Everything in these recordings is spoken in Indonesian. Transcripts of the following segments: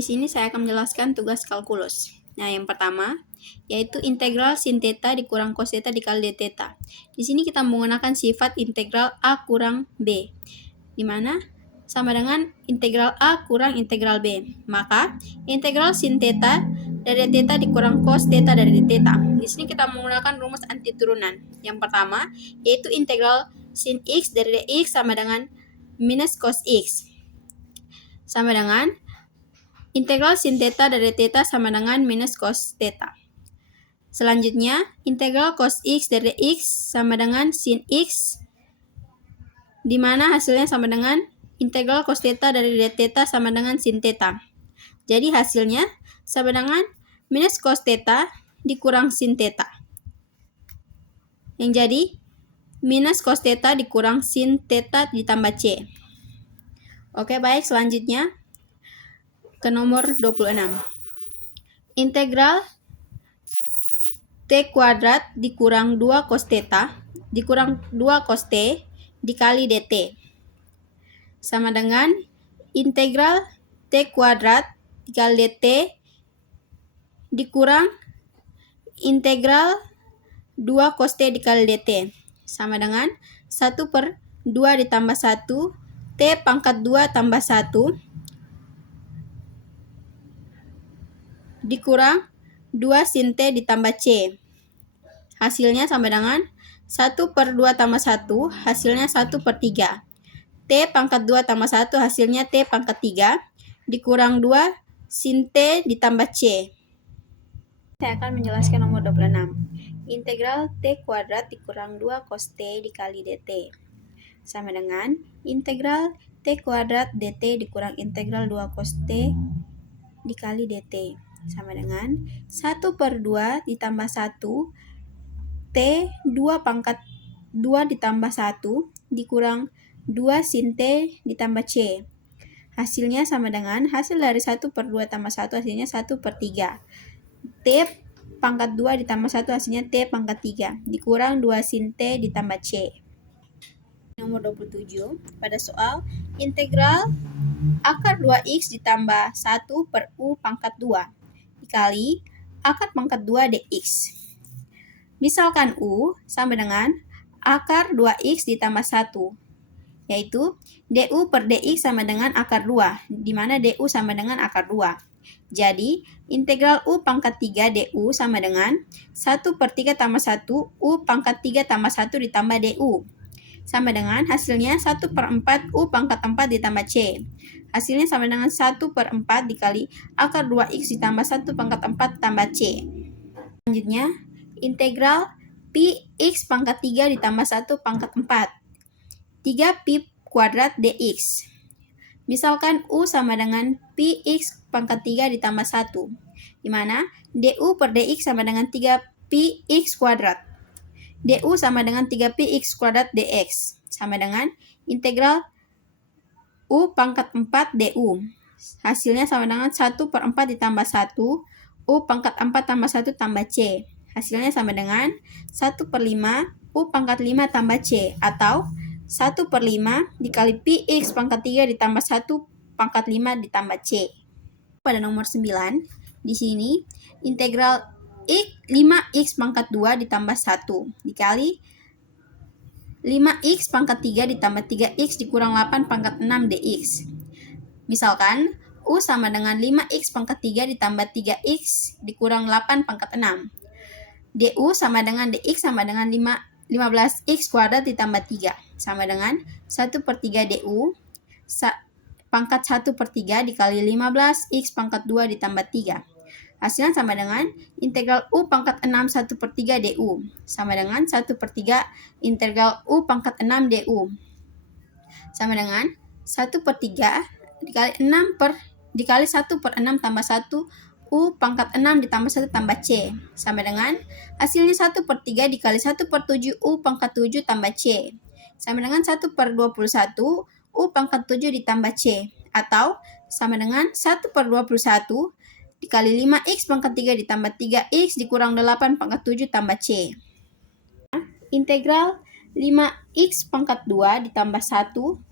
Di sini saya akan menjelaskan tugas kalkulus. Nah, yang pertama yaitu integral sin theta dikurang cos theta dikali d theta. Di sini kita menggunakan sifat integral A kurang B, di mana sama dengan integral A kurang integral B. Maka integral sin theta dari d theta dikurang cos theta dari d theta. Di sini kita menggunakan rumus anti turunan. Yang pertama yaitu integral sin x dari dx sama dengan minus cos x, sama dengan integral sin theta dari theta sama dengan minus cos theta. Selanjutnya, integral cos x dari x sama dengan sin x, di mana hasilnya sama dengan integral cos theta dari d theta sama dengan sin theta. Jadi hasilnya sama dengan minus cos theta dikurang sin theta. Yang jadi minus cos theta dikurang sin theta ditambah c. Oke, baik, selanjutnya ke nomor 26. Integral t kuadrat dikurang 2 cos theta dikurang 2 cos t dikali dt sama dengan integral t kuadrat dikali dt dikurang integral 2 cos t dikali dt sama dengan 1/2 ditambah 1 t pangkat 2 tambah 1 dikurang 2 sin t ditambah c. Hasilnya sama dengan 1/2 tambah 1, hasilnya 1/3. T pangkat 2 tambah 1, hasilnya T pangkat 3, dikurang 2 sin T ditambah C. Saya akan menjelaskan nomor 26. Integral T kuadrat dikurang 2 cos T dikali dt. Sama dengan integral T kuadrat dt dikurang integral 2 cos T dikali dt. Sama dengan 1/2 ditambah 1 T 2 pangkat 2 ditambah 1 dikurang 2 sin T ditambah C. Hasilnya sama dengan hasil dari 1/2 tambah 1 hasilnya 1/3. T pangkat 2 ditambah 1 hasilnya T pangkat 3 dikurang 2 sin T ditambah C. Nomor 27, pada soal integral akar 2x ditambah 1/u pangkat 2 dikali akar pangkat 2 dx. Misalkan u sama dengan akar 2x ditambah 1, yaitu du per dx sama dengan akar 2, di mana du sama dengan akar 2. Jadi, integral u pangkat 3 du sama dengan 1/3 tambah 1 u pangkat 3 tambah 1 ditambah du. Sama dengan hasilnya 1/4 u pangkat 4 ditambah c. Hasilnya sama dengan 1/4 dikali akar 2x ditambah 1 pangkat 4 tambah c. Selanjutnya, integral pi x pangkat 3 ditambah 1 pangkat 4. 3 pi kuadrat dx. Misalkan u sama dengan pi x pangkat 3 ditambah 1, di mana du per dx sama dengan 3 pi x kuadrat. Du sama dengan 3 pi x kuadrat dx. Sama dengan integral u pangkat 4 du. Hasilnya sama dengan 1/4 ditambah 1 u pangkat 4 tambah 1 tambah c. Hasilnya sama dengan 1/5 u pangkat 5 tambah c, atau 1/5 dikali pi x pangkat 3 ditambah 1 pangkat 5 ditambah c. Pada nomor 9, di sini integral 5x pangkat 2 ditambah 1 dikali 5x pangkat 3 ditambah 3x dikurang 8 pangkat 6 dx. Misalkan u sama dengan 5x pangkat 3 ditambah 3x dikurang 8 pangkat 6. Du sama dengan dx sama dengan 15x kuadrat ditambah 3. Sama dengan 1/3 du pangkat 1/3 dikali 15x pangkat 2 ditambah 3. Hasilnya sama dengan integral u pangkat 6 1/3 du. Sama dengan 1/3 integral u pangkat 6 du. Sama dengan 1/3 dikali 1/6 tambah 1 u pangkat 6 ditambah 1 tambah c. Sama dengan hasilnya 1/3 dikali 1/7 u pangkat 7 tambah c. Sama dengan 1/21 u pangkat 7 ditambah c. Atau sama dengan 1/21 dikali 5x pangkat 3 ditambah 3x dikurang 8 pangkat 7 tambah c. Integral 5x pangkat 2 ditambah 1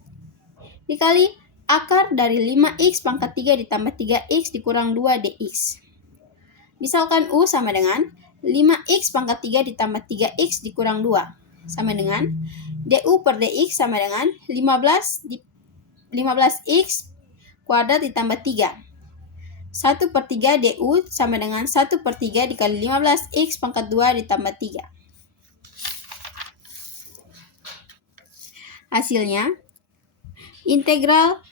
dikali akar dari 5x pangkat 3 ditambah 3x dikurang 2 dx. Misalkan U sama dengan 5x pangkat 3 ditambah 3x dikurang 2. Sama dengan du per dx sama dengan 15x kuadrat ditambah 3. 1 per 3 du sama dengan 1 per 3 dikali 15x pangkat 2 ditambah 3. Hasilnya, integral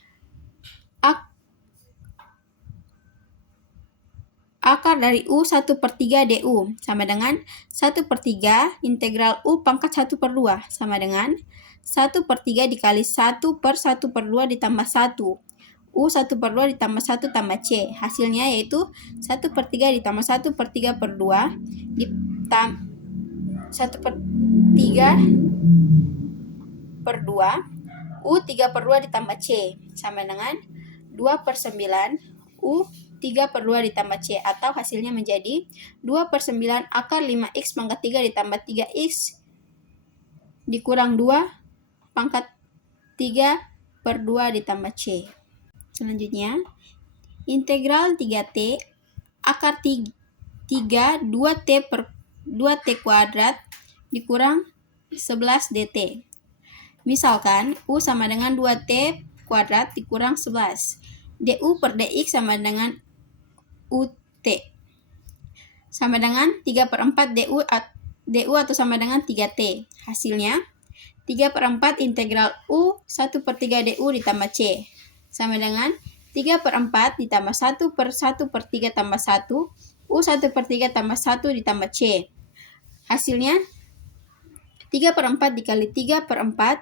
akar dari U 1 per 3 du sama dengan 1 per 3 integral U pangkat 1 per 2 sama dengan 1 per 3 dikali 1 per 1 per 2 ditambah 1. U 1 per 2 ditambah 1 tambah C. Hasilnya yaitu 1 per 3 ditambah 1 per 3 per 2 1 per 3 per 2 U 3 per 2 ditambah C sama dengan 2 per 9 U 3 per 2 ditambah C, atau hasilnya menjadi 2 per 9 akar 5x pangkat 3 ditambah 3x dikurang 2 pangkat 3 per 2 ditambah C. Selanjutnya, integral 3t akar 3 2t per 2t kuadrat dikurang 11 dt. Misalkan U sama dengan 2t kuadrat dikurang 11. du per dx sama dengan ut sama dengan 3 per 4 du atau sama dengan 3t. Hasilnya 3 per 4 integral u 1 per 3 du ditambah c sama dengan 3 per 4 ditambah 1 per 1 per 3 tambah 1 u 1 per 3 tambah 1 ditambah c. Hasilnya 3 per 4 dikali 3 per 4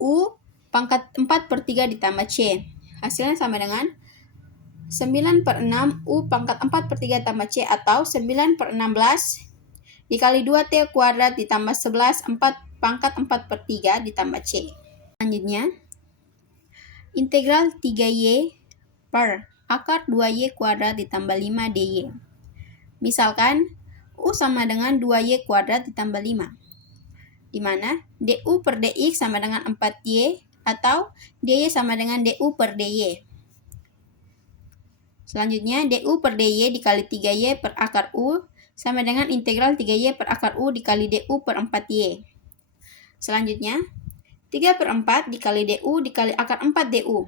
u pangkat 4 per 3 ditambah c. Hasilnya sama dengan 9 per 6 U pangkat 4 per 3 tambah C, atau 9 per 16 dikali 2T kuadrat ditambah 11 4 pangkat 4 per 3 ditambah C. Selanjutnya, integral 3Y per akar 2Y kuadrat ditambah 5 DY. Misalkan U sama dengan 2Y kuadrat ditambah 5, di mana du per dx sama dengan 4Y atau dy sama dengan du per dy. Selanjutnya, du per dy dikali 3y per akar u sama dengan integral 3y per akar u dikali du per 4y. Selanjutnya, 3 per 4 dikali du dikali akar 4 du.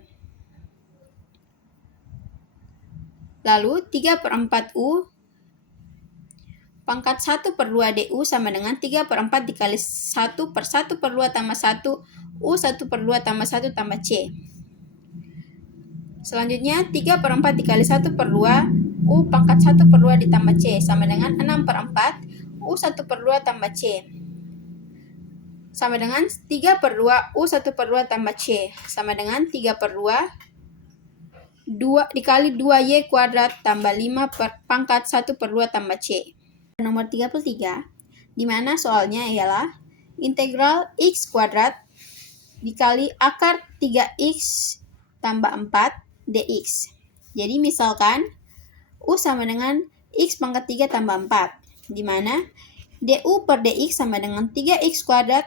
Lalu, 3 per 4 u pangkat 1 per 2 du sama dengan 3 per 4 dikali 1 per 1 per 2 tambah 1 u 1 per 2 tambah 1 tambah c. Selanjutnya, 3 per 4 dikali 1 per 2 U pangkat 1 per 2 ditambah C sama dengan 6 per 4 U 1 per 2 tambah C sama dengan 3 per 2 U 1 per 2 tambah C sama dengan 3 per 2 dikali 2Y kuadrat tambah 5 per pangkat 1 per 2 tambah C. Nomor 33, di mana soalnya ialah integral X kuadrat dikali akar 3X tambah 4 dx. Jadi misalkan U sama dengan X pangkat 3 tambah 4, di mana du per dx sama dengan 3x kuadrat,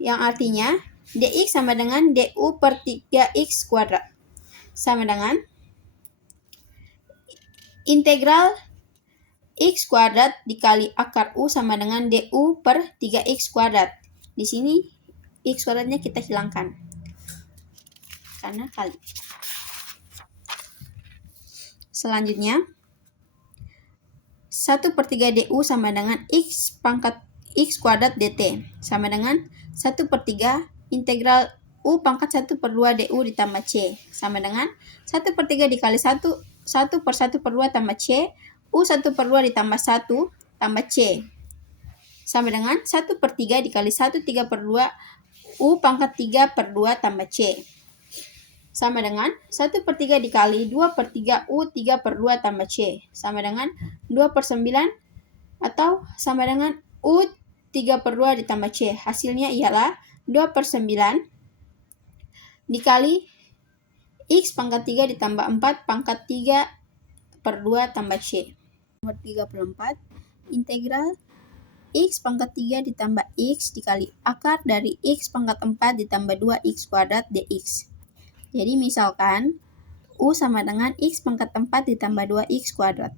yang artinya dx sama dengan du per 3x kuadrat, sama dengan integral x kuadrat dikali akar U sama dengan du per 3x kuadrat. Di sini x kuadratnya kita hilangkan karena kali. Selanjutnya, 1 per 3 du sama dengan x pangkat x kuadrat dt sama dengan 1 per 3 integral u pangkat 1 per 2 du ditambah c sama dengan 1 per 3 dikali 1 per 1 per 2 tambah c u 1 per 2 ditambah 1 tambah c sama dengan 1 per 3 dikali 1 3 per 2 u pangkat 3 per 2 tambah c sama dengan 1 per 3 dikali 2 per 3 U 3 per 2 tambah C sama dengan 2 per 9 atau sama dengan U 3 per 2 ditambah C. Hasilnya ialah 2 per 9 dikali X pangkat 3 ditambah 4 pangkat 3 per 2 tambah C. Nomor 34, integral X pangkat 3 ditambah X dikali akar dari X pangkat 4 ditambah 2X kuadrat dx. Jadi misalkan U sama dengan X pangkat 4 ditambah 2X kuadrat.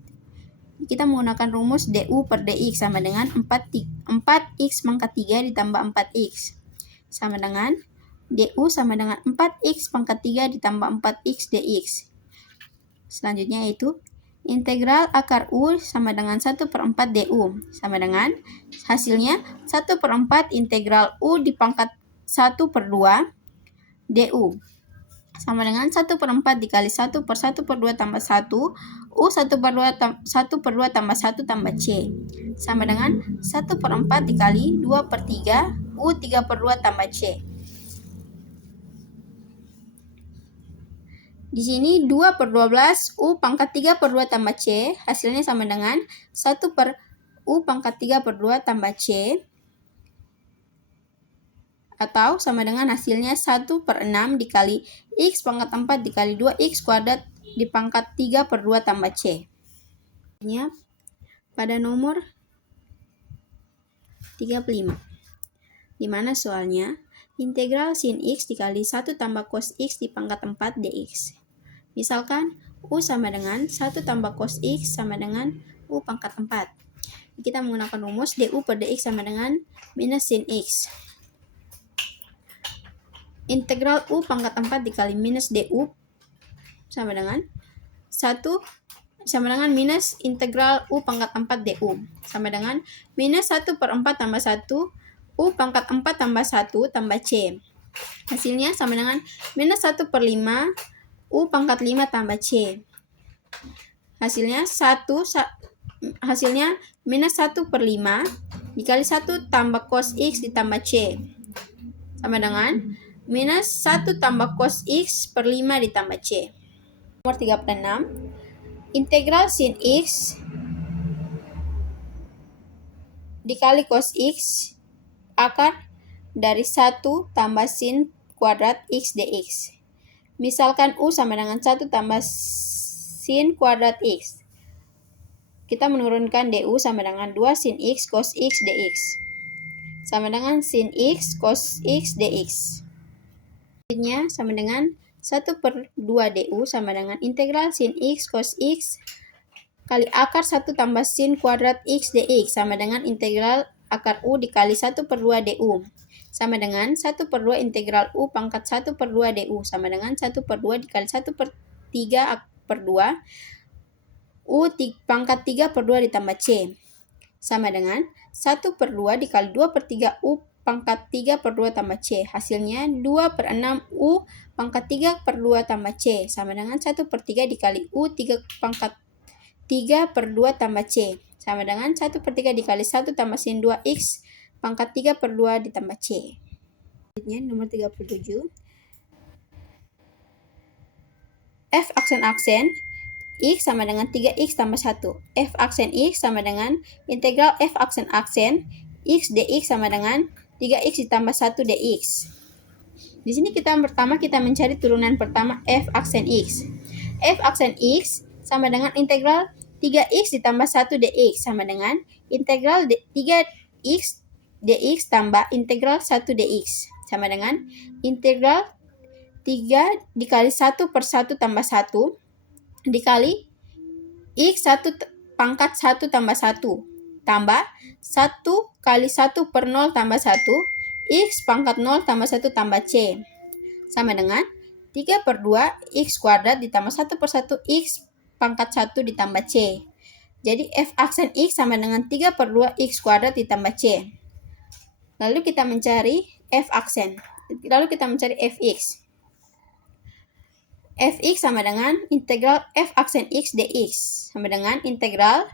Kita menggunakan rumus DU per DX sama dengan 4X pangkat 3 ditambah 4X. Sama dengan DU sama dengan 4X pangkat 3 ditambah 4X DX. Selanjutnya yaitu integral akar U sama dengan 1/4 DU. Sama dengan hasilnya 1/4 integral U dipangkat 1/2 DU. Sama dengan 1/4 dikali 1/1/2 tambah 1, U 1/2 tambah 1 tambah C. Sama dengan 1/4 dikali 2/3, U 3/2 tambah C. Di sini 2/12 U pangkat 3/2 tambah C, hasilnya sama dengan 1 per U pangkat 3/2 tambah C, atau sama dengan hasilnya 1/6 dikali X pangkat 4 dikali 2X kuadrat dipangkat 3/2 tambah C. Pada nomor 35, di mana soalnya integral sin X dikali 1 tambah cos X dipangkat 4 dx. Misalkan U sama dengan 1 tambah cos X sama dengan U pangkat 4. Kita menggunakan rumus DU per DX sama dengan minus sin X. Integral U pangkat 4 dikali minus DU sama dengan 1 sama dengan minus integral U pangkat 4 DU. Sama dengan minus 1/4 tambah 1 U pangkat 4 tambah 1 tambah C. Hasilnya sama dengan minus 1/5 U pangkat 5 tambah C. Hasilnya minus 1/5 dikali 1 tambah cos X ditambah C. Sama dengan minus 1 tambah cos X per 5 ditambah C. Nomor 36, integral sin X dikali cos X akar dari 1 tambah sin kuadrat X dx. Misalkan U sama dengan 1 tambah sin kuadrat X. Kita menurunkan DU sama dengan 2 sin X cos X dx. Sama dengan sin X cos X dx. Selanjutnya sama dengan 1/2 DU sama dengan integral sin X cos X kali akar 1 tambah sin kuadrat X dx sama dengan integral akar U dikali 1/2 DU. Sama dengan 1/2 integral U pangkat 1/2 DU sama dengan 1/2 dikali 1/3/2 U pangkat 3/2 ditambah C. Sama dengan 1/2 dikali 2/3 U pangkat 3/2 tambah C. Hasilnya 2/6 U pangkat 3/2 tambah C. Sama dengan 1/3 dikali U 3 pangkat 3/2 tambah C. Sama dengan 1/3 dikali 1 tambah sin 2X pangkat 3/2 ditambah C. Selanjutnya nomor 37. F aksen X sama dengan 3X tambah 1. F aksen X sama dengan integral F aksen X dx sama dengan 3X ditambah 1 dx. Di sini pertama kita mencari turunan pertama F aksen X. F aksen X sama dengan integral 3X ditambah 1 dx sama dengan integral 3X dx tambah integral 1 dx. Sama dengan integral 3 dikali 1 per 1 tambah 1 dikali X 1 pangkat 1 tambah 1 tambah 1 kali 1 per 0 tambah 1 X pangkat 0 tambah 1 tambah C. Sama dengan 3/2 X kuadrat ditambah 1/1 X pangkat 1 ditambah C. Jadi F aksen X sama dengan 3/2 X kuadrat ditambah C. Lalu kita mencari F aksen. Lalu kita mencari Fx. Fx sama dengan integral F aksen X dx. Sama dengan integral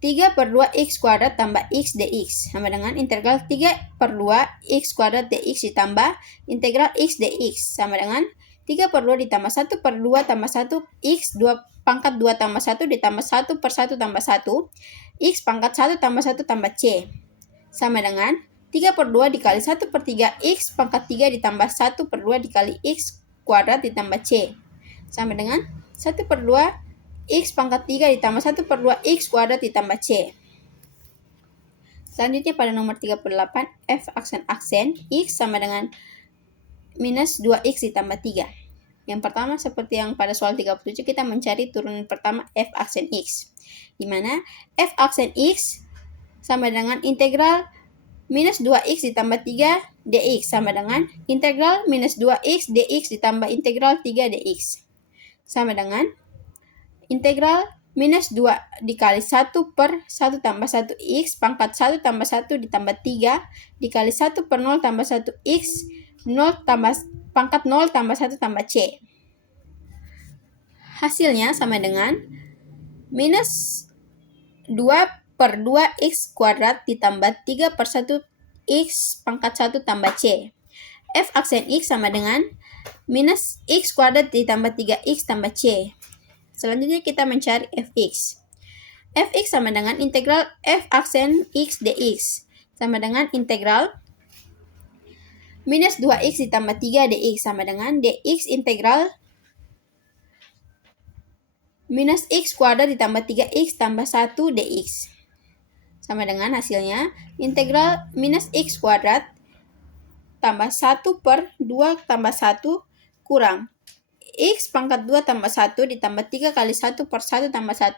3/2 X kuadrat tambah X dx. Sama dengan integral 3/2 X kuadrat dx ditambah integral X dx. Sama dengan 3/2 ditambah 1/2 tambah 1 X 2 pangkat 2 tambah 1 ditambah 1/1 tambah 1 X pangkat 1 tambah 1 tambah C. Sama dengan 3/2 dikali 1/3 X pangkat 3 ditambah 1/2 dikali X kuadrat ditambah C. Sama dengan 1/2 X pangkat 3 ditambah 1/2 X kuadrat ditambah C. Selanjutnya pada nomor 38, F aksen X sama dengan minus 2x ditambah 3. Yang pertama seperti yang pada soal 37 kita mencari turunan pertama f aksen x. Di mana f aksen x sama dengan integral minus 2x ditambah 3 dx sama dengan integral minus 2x dx ditambah integral 3 dx. Sama dengan integral minus 2 dikali 1 per 1 tambah 1x pangkat 1 tambah 1 ditambah 3 dikali 1 per 0 tambah 1x 0 tambah pangkat 0 tambah 1 tambah c. Hasilnya sama dengan minus 2 per 2x kuadrat ditambah 3 per 1x pangkat 1 tambah c. F aksen x sama dengan minus x kuadrat ditambah 3x tambah c. Selanjutnya kita mencari fx. Fx sama dengan integral f aksen x dx. Sama dengan integral minus 2x ditambah 3 dx sama dengan dx integral minus x kuadrat ditambah 3x tambah 1 dx. Sama dengan hasilnya integral minus x kuadrat tambah 1 per 2 tambah 1 kurang x pangkat 2 tambah 1 ditambah 3 kali 1 per 1 tambah 1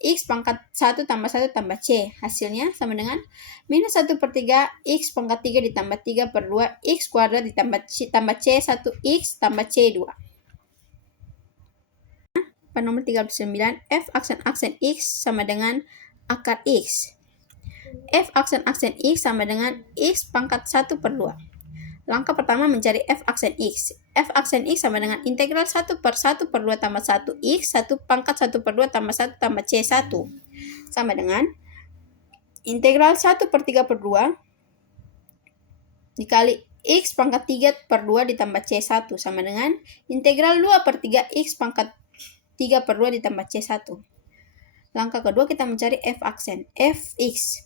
x pangkat 1 tambah 1 tambah c. Hasilnya sama dengan minus 1 per 3 x pangkat 3 ditambah 3 per 2 x kuadrat ditambah c 1x tambah c 2. Pada nomor 39 f aksen x sama dengan akar x. F aksen x sama dengan x pangkat 1 per 2. Langkah pertama mencari f aksen x. F aksen x sama dengan integral 1 per 1 per 2 tambah 1x 1 pangkat 1 per 2 tambah 1 tambah c1 sama dengan integral 1 per 3 per 2 dikali x pangkat 3 per 2 ditambah c1 sama dengan integral 2 per 3x pangkat 3 per 2 ditambah c1. Langkah kedua kita mencari f aksen fx.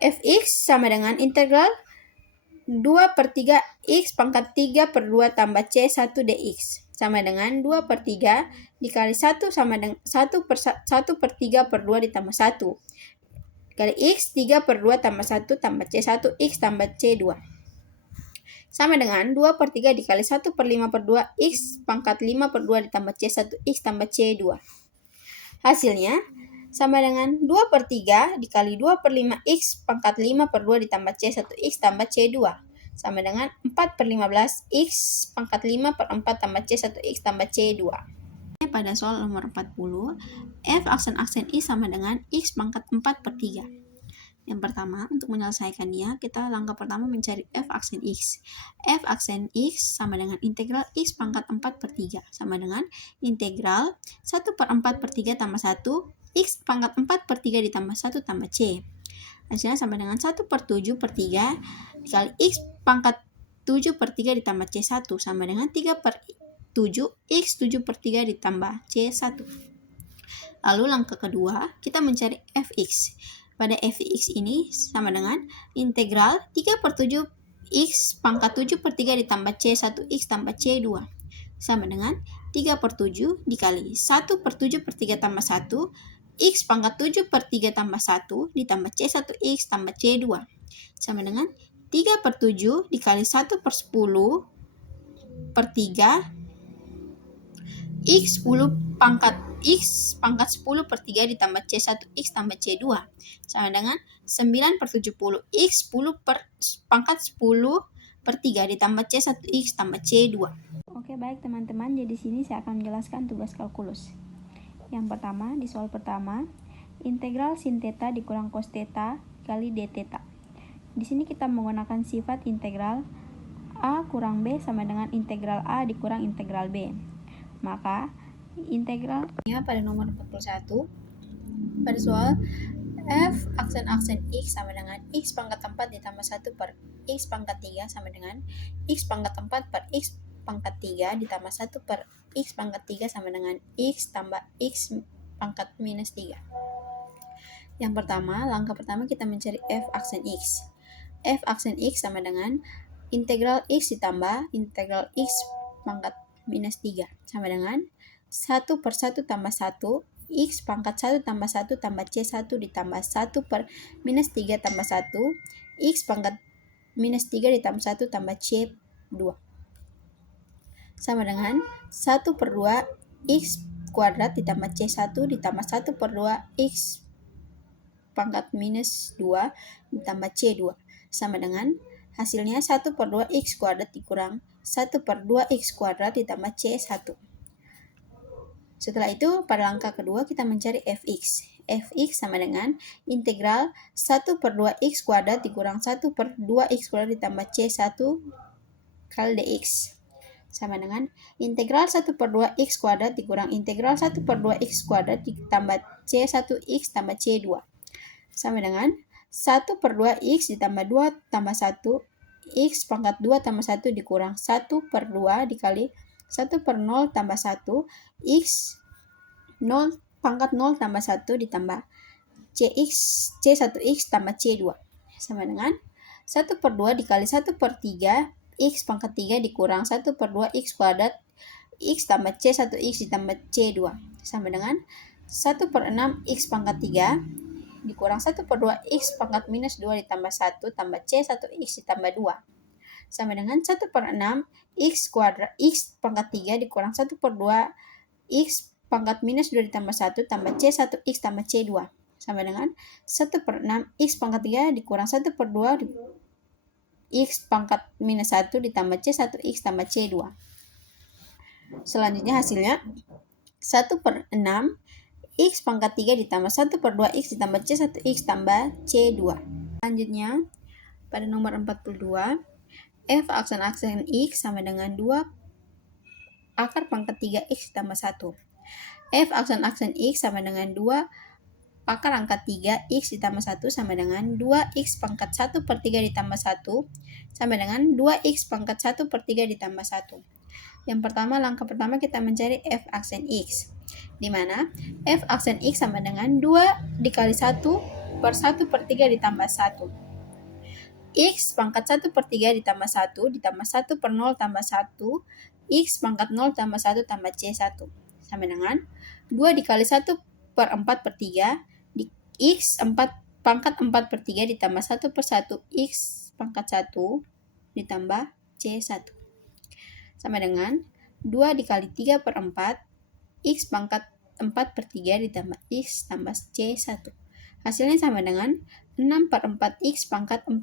Fx sama dengan integral 2 per 3x pangkat 3 per 2 tambah c1 dx sama dengan 2 per 3 dikali 1 sama dengan 1 per 3 per 2 ditambah 1 kali x 3 per 2 tambah 1 tambah c1 x tambah c2 sama dengan 2 per 3 dikali 1 per 5 per 2 x pangkat 5 per 2 ditambah c1 x tambah c2. Hasilnya sama dengan 2 per 3 dikali 2 per 5x pangkat 5 per 2 ditambah c1x tambah c2 sama dengan 4 per 15x pangkat 5 per 4 tambah c1x tambah c2. Pada soal nomor 40, f aksen x sama dengan x pangkat 4 per 3. Yang pertama, untuk menyelesaikannya, kita langkah pertama mencari f aksen x. F aksen x sama dengan integral x pangkat 4 per 3 sama dengan integral 1 per 4 per 3 tambah 1 x pangkat 4 per 3 ditambah 1 tambah c. Hasilnya sama dengan 1 per 7 per 3 dikali x pangkat 7 per 3 ditambah c1 sama dengan 3 per 7 x 7 per 3 ditambah c1. Lalu langkah kedua, kita mencari fx. Pada fx ini sama dengan integral 3 per 7 x pangkat 7 per 3 ditambah c1x tambah c2 sama dengan 3 per 7 dikali 1 per 7 per 3 tambah 1 x pangkat 7 per 3 tambah 1 ditambah c1x tambah c2 sama dengan 3 per 7 dikali 1 per 10 per 3 x 10 pangkat x pangkat 10 per 3 ditambah c1x tambah c2 sama dengan 9 per 70 x 10 per pangkat 10 per 3 ditambah c1x tambah c2. Oke, baik teman-teman, jadi di sini saya akan menjelaskan tugas kalkulus. Yang pertama, di soal pertama, integral sin theta dikurang cos theta kali d theta. Di sini kita menggunakan sifat integral a kurang b sama dengan integral a dikurang integral b. Maka integralnya pada nomor 41 pada soal f aksen x sama dengan x pangkat 4 ditambah 1 per x pangkat 3 sama dengan x pangkat 4 per x pangkat 3 ditambah 1 per x pangkat 3 sama dengan x tambah x pangkat minus 3. Yang pertama, langkah pertama kita mencari f aksen x. F aksen x sama dengan integral x ditambah integral x pangkat minus 3 sama dengan 1 per 1 tambah 1 x pangkat 1 tambah 1 tambah c1 ditambah 1 per minus 3 tambah 1 x pangkat minus 3 ditambah 1 tambah C 2. Sama dengan 1 per 2 X kuadrat ditambah C1 ditambah 1 per 2 X pangkat minus 2 ditambah C2. Sama dengan hasilnya 1 per 2 X kuadrat dikurang 1 per 2 X kuadrat ditambah C1. Setelah itu, pada langkah kedua kita mencari fx. Fx sama dengan integral 1 per 2 X kuadrat dikurang 1 per 2 X kuadrat ditambah C1 kali dx. Sama dengan integral 1 per 2 X kuadrat dikurang integral 1 per 2 X kuadrat ditambah C1X tambah C2. Sama dengan 1 per 2 X ditambah 2 tambah 1 X pangkat 2 tambah 1 dikurang 1 per 2 dikali 1 per 0 tambah 1 X 0 pangkat 0 tambah 1 ditambah C1X tambah C2. Sama dengan 1 per 2 dikali 1 per 3 X pangkat 3 dikurang 1 per 2 X kuadrat X tambah C1X ditambah C2. Sama dengan 1 per 6 X pangkat 3 dikurang 1 per 2 X pangkat minus 2 ditambah 1 tambah C1X ditambah 2. Sama dengan 1 per 6 X kuadrat X pangkat 3 dikurang 1 per 2 X pangkat minus 2 ditambah 1 tambah C1X tambah C2. Sama dengan 1 per 6 X pangkat 3 dikurang 1 per 2 X pangkat minus 1 ditambah C1X tambah C2. Selanjutnya hasilnya 1 per 6 X pangkat 3 ditambah 1 per 2 X ditambah C1X tambah C2. Selanjutnya pada nomor 42 F aksen X sama dengan 2 akar pangkat 3X ditambah 1. F aksen X sama dengan 2 akar angka 3X ditambah 1 sama dengan 2X pangkat 1 per 3 ditambah 1 sama dengan 2X pangkat 1 per 3 ditambah 1. Yang pertama, langkah pertama kita mencari F aksen X, di mana F aksen X sama dengan 2 dikali 1 per 1 per 3 ditambah 1. X pangkat 1 per 3 ditambah 1 ditambah 1 per 0 tambah 1 X pangkat 0 tambah 1 tambah C1 sama dengan 2 dikali 1 per 4 per 3 di X pangkat 4 per 3 ditambah 1 per 1 X pangkat 1 ditambah C1 sama dengan 2 dikali 3 per 4 X pangkat 4 per 3 ditambah X tambah C1. Hasilnya sama dengan 6 per 4 X pangkat 4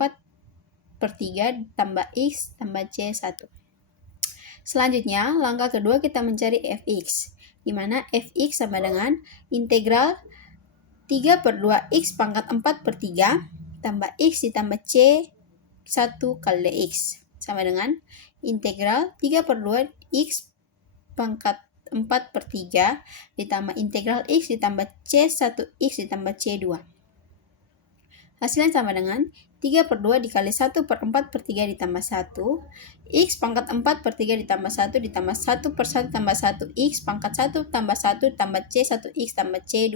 per 3 tambah X tambah C1. Selanjutnya, langkah kedua kita mencari Fx, di mana Fx sama dengan integral 3 per 2 X pangkat 4 per 3 tambah X ditambah C1 kali dx. Sama dengan integral 3 per 2 X pangkat 4 per 3 ditambah integral X ditambah C1X ditambah C2. Hasilnya sama dengan 3 per 2 dikali 1 per 4 per 3 ditambah 1 X pangkat 4 per 3 ditambah 1 ditambah 1 per 1 tambah 1 X pangkat 1 tambah 1 tambah C1X tambah C2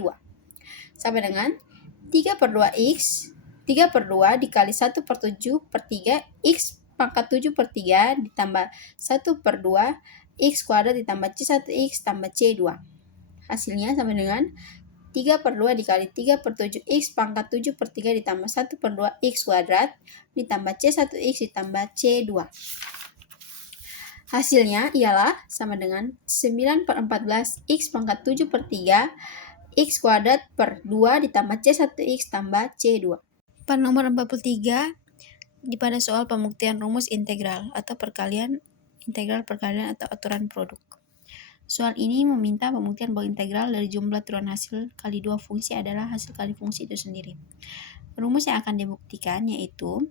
sama dengan 3 per 2 X 3 per 2 dikali 1 per 7 per 3 X pangkat 7 per 3 ditambah 1 per 2 X kuadrat ditambah C1X tambah C2. Hasilnya sama dengan 3 per 2 dikali 3 per 7 X pangkat 7 per 3 ditambah 1 per 2 X kuadrat ditambah C1X ditambah C2. Hasilnya ialah sama dengan 9 per 14 X pangkat 7 per 3 X kuadrat per 2 ditambah C1X tambah C2. Pada nomor 43, pada soal pembuktian rumus integral atau perkalian, integral perkalian atau aturan produk. Soal ini meminta pembuktian bahwa integral dari jumlah turunan hasil kali dua fungsi adalah hasil kali fungsi itu sendiri. Rumus yang akan dibuktikan yaitu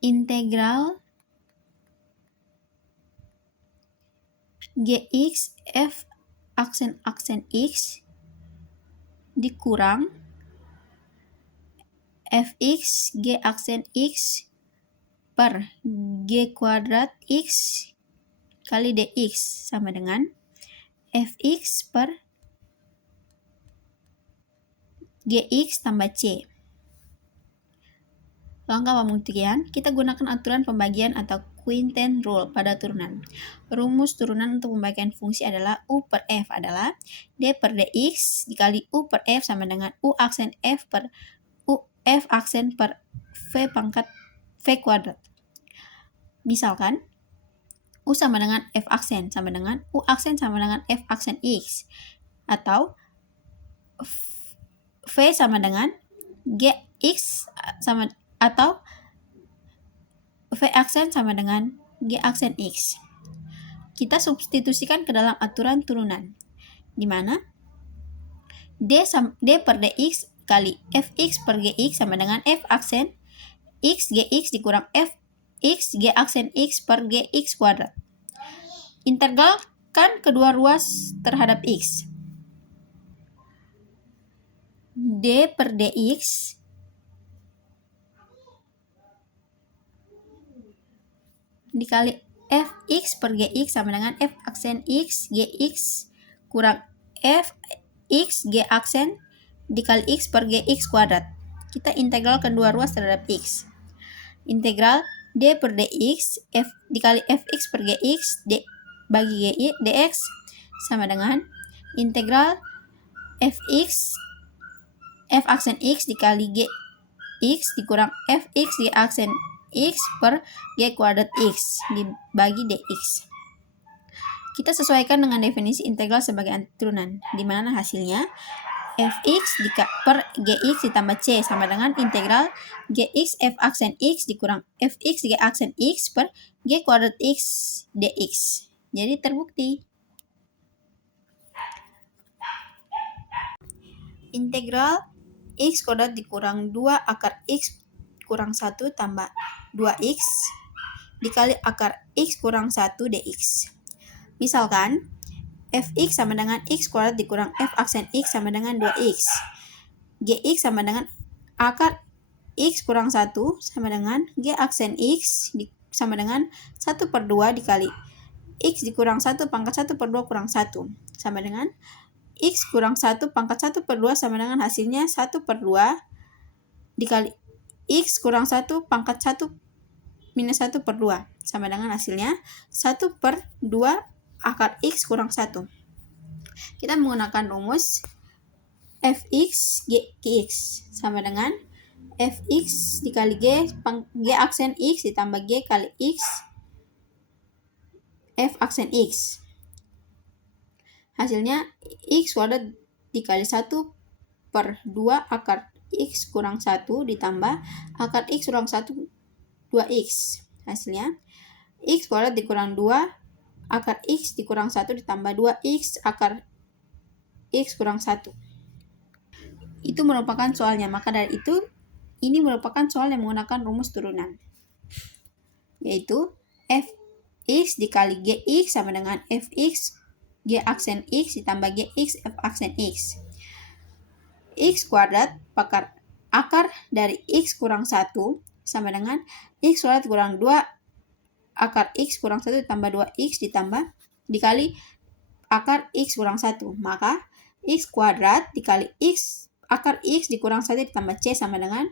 integral Gx F aksen X dikurang Fx G aksen X per G kuadrat X kali dx sama dengan Fx per Gx tambah C. Langkah pembuktian, kita gunakan aturan pembagian atau Quinten rule pada turunan. Rumus turunan untuk pembagian fungsi adalah U per F adalah D per dx dikali U per F sama dengan U aksen F per U F aksen per V pangkat V kuadrat. Misalkan U sama dengan F aksen sama dengan U aksen sama dengan F aksen X, atau V sama dengan Gx sama atau V aksen sama dengan G aksen X. Kita substitusikan ke dalam aturan turunan, di mana D per dx kali Fx per Gx sama dengan F aksen X Gx dikurang Fx G aksen X per Gx kuadrat. Integralkan kedua ruas terhadap X. D per dx dikali Fx per Gx sama dengan F aksen X Gx kurang Fx G aksen dikali X per Gx kuadrat. Kita integral kedua ruas terhadap X. Integral D per dx F dikali Fx per Gx D bagi dx sama dengan integral Fx F aksen X dikali Gx dikurang Fx G aksen X per G kuadrat X dibagi dx. Kita sesuaikan dengan definisi integral sebagai turunan, di mana hasilnya Fx per Gx ditambah C sama dengan integral Gx F aksen X dikurang Fx G aksen X per G kuadrat X dx. Jadi terbukti. Integral X kuadrat dikurang 2 akar X kurang 1 tambah 2x dikali akar X kurang 1 dx. Misalkan Fx sama dengan X kuadrat dikurang F aksen X sama dengan 2x. Gx sama dengan akar X kurang 1 sama dengan G aksen X sama dengan 1 per 2 dikali X dikurang 1 pangkat 1 per 2 kurang 1 sama dengan X kurang 1 pangkat 1 per 2 sama dengan hasilnya 1 per 2 dikali X kurang 1 pangkat 1 minus 1 per 2 sama dengan hasilnya 1 per 2 akar X kurang 1. Kita menggunakan rumus Fx Gx sama dengan Fx dikali G aksen X ditambah G kali X F aksen X. Hasilnya X kuadrat dikali 1 per 2 akar X kurang 1 ditambah akar X kurang 1 2x. Hasilnya X kuadrat dikurang 2 akar X dikurang 1 ditambah 2x akar X kurang 1. Itu merupakan soalnya, maka dari itu ini merupakan soal yang menggunakan rumus turunan, yaitu Fx dikali Gx sama dengan Fx G aksen X ditambah Gx F aksen X. X kuadrat akar dari X kurang 1 sama dengan X kuadrat kurang 2 akar X kurang 1 ditambah 2x ditambah dikali akar X kurang 1. Maka X kuadrat dikali X akar X dikurang 1 ditambah C sama dengan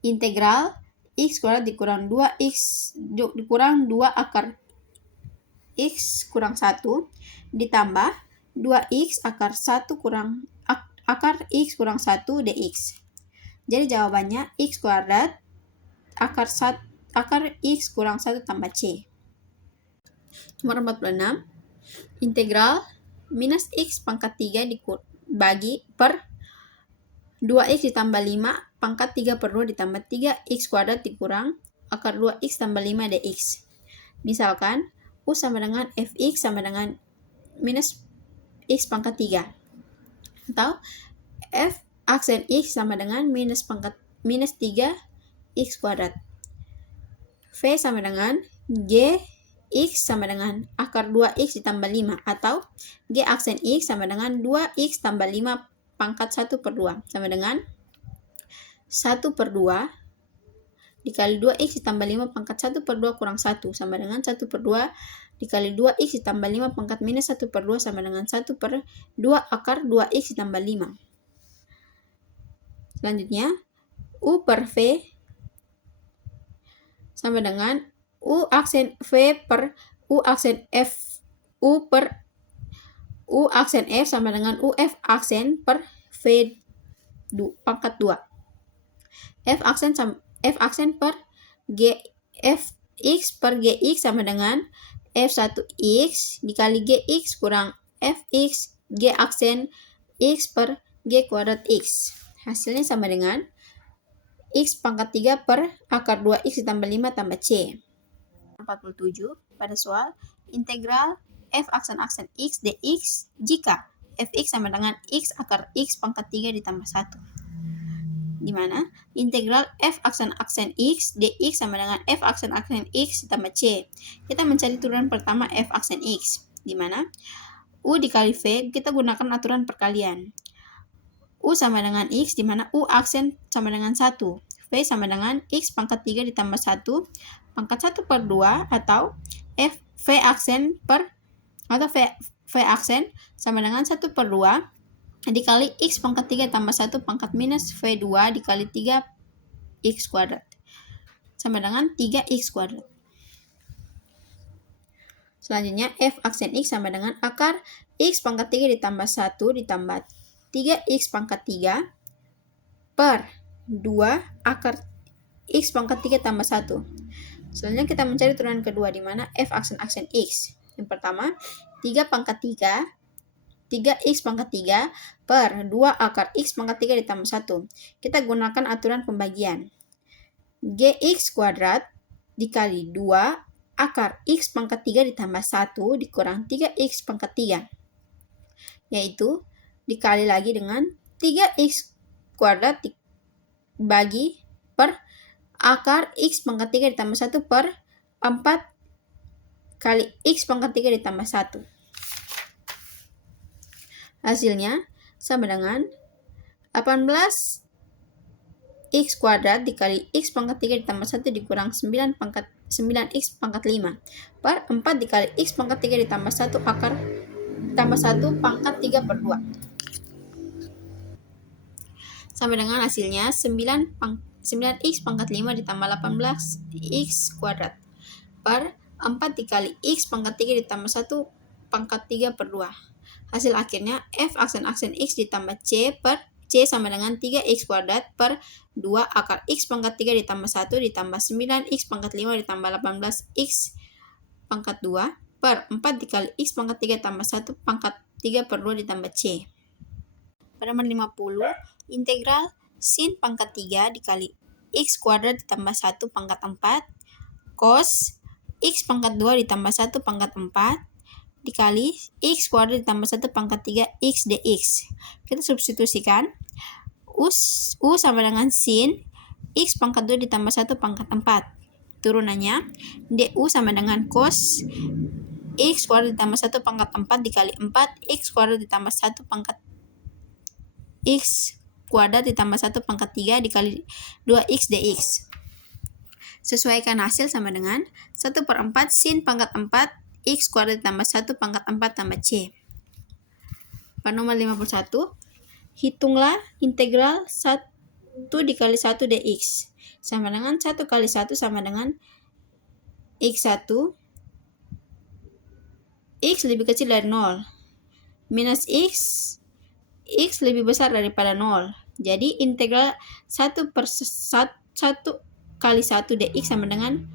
integral X kuadrat dikurang 2x dikurang 2 akar X kurang 1 ditambah 2x akar 1 kurang akar X kurang 1 dx. Jadi jawabannya X kuadrat akar X kurang 1 tambah C. Nomor 46. Integral minus X pangkat 3 dibagi per 2x ditambah 5 pangkat 3 per 2 ditambah 3x kuadrat dikurang akar 2x tambah 5 dx. Misalkan U sama dengan Fx sama dengan minus X pangkat 3. Atau F aksen X sama dengan minus 3 X kuadrat. V sama dengan G X sama dengan akar 2x ditambah 5 atau G aksen X sama dengan 2x tambah 5 pangkat 1 per 2 sama dengan 1 per 2 dikali 2x ditambah 5 pangkat 1 per 2 kurang 1 sama dengan 1 per 2 dikali 2x ditambah 5 pangkat minus 1 per 2 sama dengan 1 per 2 akar 2x ditambah 5. Selanjutnya U per V sama dengan U aksen V per U aksen F U per U aksen F sama dengan UF aksen per V pangkat 2. F aksen per G F X per GX sama dengan F1X dikali GX kurang Fx G aksen X per G kuadrat X. Hasilnya sama dengan X pangkat 3 per akar 2X ditambah 5 tambah C. 47 pada soal integral F aksen X dx jika Fx sama dengan X akar X pangkat 3 ditambah 1. Di mana integral F aksen X dx sama dengan F aksen X ditambah C. Kita mencari turunan pertama F aksen X, di mana U dikali V kita gunakan aturan perkalian. U sama dengan X, di mana U aksen sama dengan 1. V sama dengan X pangkat 3 ditambah 1 pangkat 1 per 2 atau V aksen sama dengan 1 per 2 dikali X pangkat 3 tambah 1 pangkat minus V2 dikali 3X kuadrat sama dengan 3X kuadrat. Selanjutnya F aksen X sama dengan akar X pangkat 3 ditambah 1 ditambah 3X pangkat 3 per 2 akar X pangkat 3 tambah 1. Selanjutnya kita mencari turunan kedua, di mana F aksen X. Yang pertama, 3 pangkat 3, 3X pangkat 3 per 2 akar X pangkat 3 ditambah 1. Kita gunakan aturan pembagian. GX kuadrat dikali 2 akar X pangkat 3 ditambah 1 dikurang 3X pangkat 3. Yaitu dikali lagi dengan 3X kuadrat dibagi per akar X pangkat 3 ditambah 1 per 4 kali X pangkat 3 ditambah 1. Hasilnya sama dengan 18X kuadrat dikali X pangkat 3 ditambah 1 dikurang 9X pangkat 5 per 4 dikali X pangkat 3 ditambah 1 akar tambah 1 pangkat 3 per 2. Sama dengan hasilnya 9X pangkat 5 ditambah 18X kuadrat per 4 dikali X pangkat 3 ditambah 1 pangkat 3 per 2. Hasil akhirnya F aksen X ditambah C per C sama dengan 3X kuadrat per 2 akar X pangkat 3 ditambah 1 ditambah 9X pangkat 5 ditambah 18X pangkat 2 per 4 dikali X pangkat 3 tambah 1 pangkat 3 per 2 ditambah C. Pada nomor 50, integral sin pangkat 3 dikali X kuadrat ditambah 1 pangkat 4 cos X pangkat 2 ditambah 1 pangkat 4 dikali X kuadrat ditambah 1 pangkat 3 X dx. Kita substitusikan. U sama dengan sin X pangkat 2 ditambah 1 pangkat 4. Turunannya du sama dengan cos X kuadrat ditambah 1 pangkat 4 dikali 4 X kuadrat ditambah 1 pangkat X kuadrat ditambah 1 pangkat 3 dikali 2X dx. Sesuaikan hasil sama dengan 1 per 4 sin pangkat 4 X kuadrat ditambah 1 pangkat 4 tambah C. Pada nomor 51, hitunglah integral 1 dikali 1 dx sama dengan 1 kali 1 sama dengan X1 X lebih kecil dari 0 minus X lebih besar daripada 0. Jadi integral 1 kali 1 dx sama dengan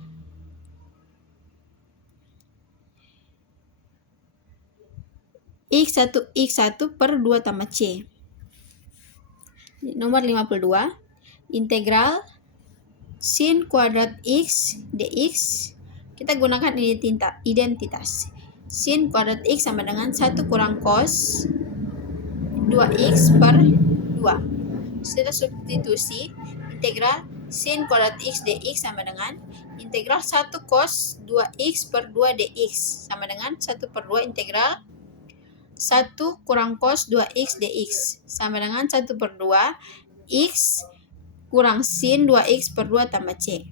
X1 per 2 tambah C. Nomor 52, integral sin kuadrat X dx. Kita gunakan identitas. Sin kuadrat X sama dengan 1 kurang cos 2X per 2. Kita substitusi integral sin kuadrat X dx sama dengan integral 1 cos 2X per 2 dx sama dengan 1 per 2 integral 1 kurang cos 2X dx sama dengan 1 per 2 X kurang sin 2X per 2 tambah C.